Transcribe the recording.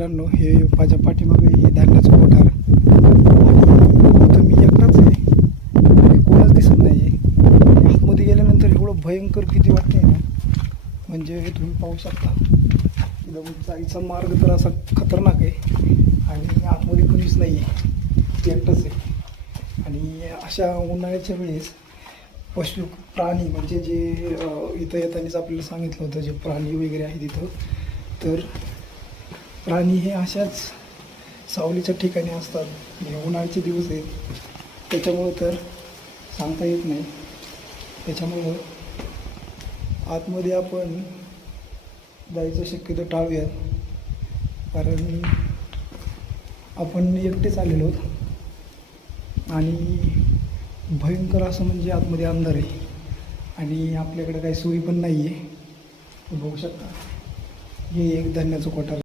मित्रांनो हे माझ्या पाठीमागे हे धान्याचं कोठार. इथं मी एकटाच आहे. कोणाच कोणच दिसत नाही आहे आतमध्ये गेल्यानंतर एवढं भयंकर किती वाटते ना. म्हणजे हे तुम्ही पाहू शकता. एकदम जायचा मार्ग तर असा खतरनाक आहे. आणि आतमध्ये कोणीच नाही आहे एकटाच आहे. आणि अशा उन्हाळ्याच्या वेळेस पशु प्राणी म्हणजे जे इथं येतानीच आपल्याला सांगितलं होतं जे प्राणी वगैरे आहेत इथं तर प्राणी हे अशाच सावलीच्या ठिकाणी असतात. हे उन्हाळ्याचे दिवस आहेत. त्याच्यामुळं तर सांगता येत नाही. त्याच्यामुळं आतमध्ये आपण जायचं शक्यतो टाळूयात. कारण आपण एकटेच आलेलो आहोत. आणि भयंकर असं म्हणजे आतमध्ये अंधार आहे. आणि आपल्याकडे काही सोयी पण नाही आहे बघू शकता. हे एक धान्याचं कोठार